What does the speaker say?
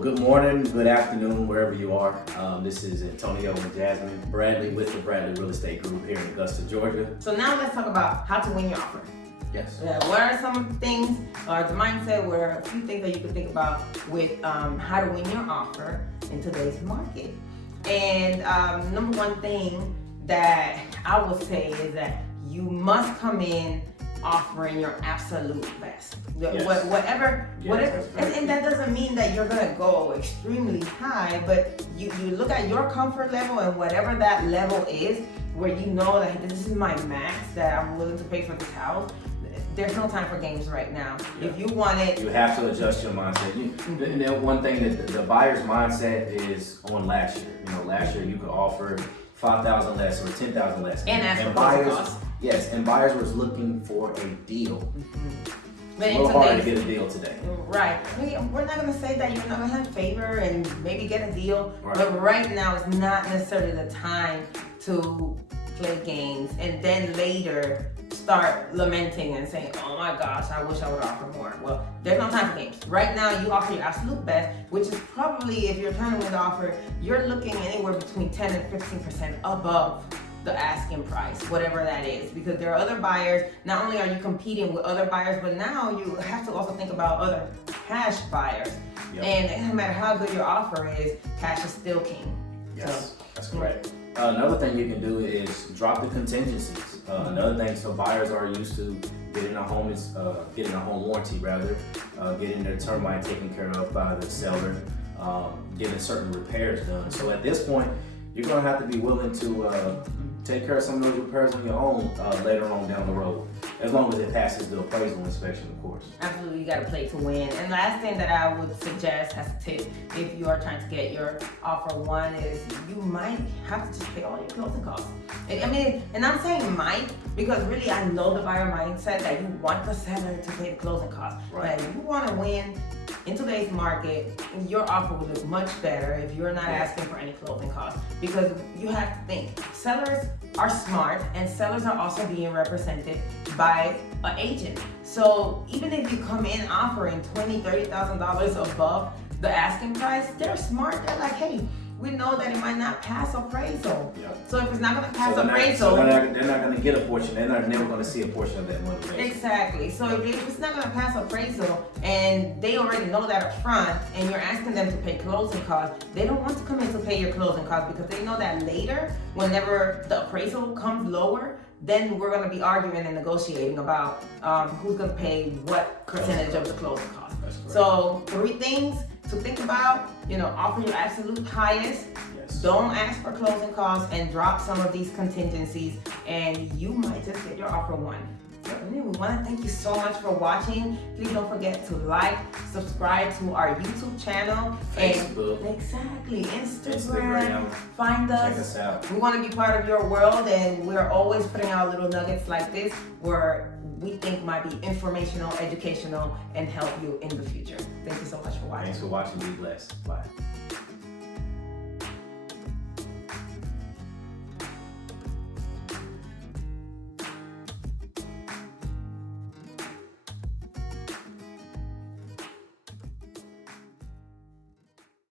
Good morning, good afternoon, wherever you are. This is Antonio and Jasmine Bradley with the Bradley Real Estate Group here in Augusta, Georgia. So now let's talk about how to win your offer. Yes. What are some things, or the mindset, where a few things that you can think about with how to win your offer in today's market? And number one thing that I would say is that you must come in offering your absolute best. Yes. Whatever, Yes, and that doesn't mean that you're gonna go extremely high, but you look at your comfort level and whatever that level is, where you know that this is my max that I'm willing to pay for this house. There's no time for games right now. Yeah. If you want it, you have to adjust your mindset. And then one thing that the buyer's mindset is on last year. Last year you could offer $5,000 less or $10,000 less, and ask for buyers, costs. yes, and buyers was looking for a deal. But It's a little hard to get a deal today. Right. We're not going to say that you're not going to have favor and maybe get a deal, Right. but right now is not necessarily the time to play games and then later start lamenting and saying, oh my gosh, I wish I would offer more. Well, there's no time for games. Right now, you offer your absolute best, which is probably, if you're trying to win the offer, you're looking anywhere between 10 and 15% above the asking price, whatever that is, because there are other buyers. Not only are you competing with other buyers, but now you have to also think about other cash buyers. Yep. And no matter how good your offer is, cash is still king. Yes, that's correct. Another thing you can do is drop the contingencies. Another thing, so buyers are used to getting a home warranty rather, getting their termite taken care of by the seller, getting certain repairs done. So at this point, you're gonna have to be willing to take care of some of those repairs on your own later on down the road, as long as it passes the appraisal inspection, of course. Absolutely, you got to play to win. And last thing that I would suggest as a tip, if you are trying to get your offer one, is you might have to just pay all your closing costs. And I'm saying might, because really I know the buyer mindset that you want the seller to pay the closing costs. Right. But if you want to win in today's market, your offer will look much better if you're not asking for any closing costs, because you have to think, sellers are smart and sellers are also being represented by an agent. So even if you come in offering $20,000, $30,000 above the asking price, they're smart. They're like, hey, we know that it might not pass appraisal. Yep. So if it's not going to pass they're appraisal, they're not going to get a portion. They're never going to see a portion of that money. Basically. exactly. So if it's not going to pass appraisal and they already know that up front, and you're asking them to pay closing costs, they don't want to come in to pay your closing costs, because they know that later, whenever the appraisal comes lower, then we're going to be arguing and negotiating about who's going to pay what percentage of the closing costs. So 3 things to think about: offer your absolute highest. Yes. Don't ask for closing costs, and drop some of these contingencies, and you might just get your offer one. We want to thank you so much for watching. Please don't forget to like, subscribe to our YouTube channel, Facebook, and Instagram. Find us. Check us out. We want to be part of your world, and we're always putting out little nuggets like this where we think might be informational, educational, and help you in the future. Thank you so much for watching. Thanks for watching. Be blessed. Bye.